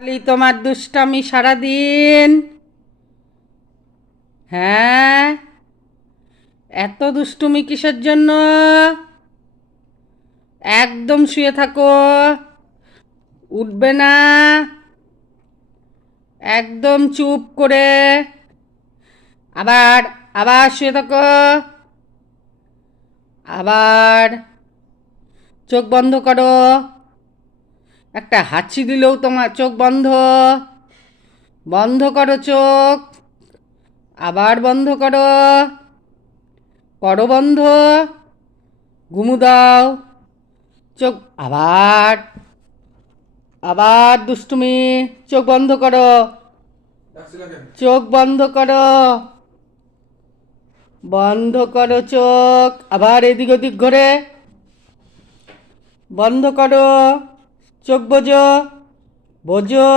খালি তোমার দুষ্টামি সারাদিন। হ্যাঁ, এত দুষ্টুমি কিসের জন্য? একদম শুয়ে থাকো, উঠবে না, একদম চুপ করে। আবার আবার শুয়ে থাকো, আবার চোখ বন্ধ করো। একটা হাঁচি দিলেও তোমার চোখ বন্ধ। বন্ধ করো চোখ, আবার বন্ধ করো, করো বন্ধ। ঘুমু দাও। চোখ আবার আবার দুষ্টুমি। চোখ বন্ধ করো, চোখ বন্ধ করো, বন্ধ করো চোখ। আবার এদিক ওদিক ঘোরে, বন্ধ করো। চোখ বোঝো, বোঝো।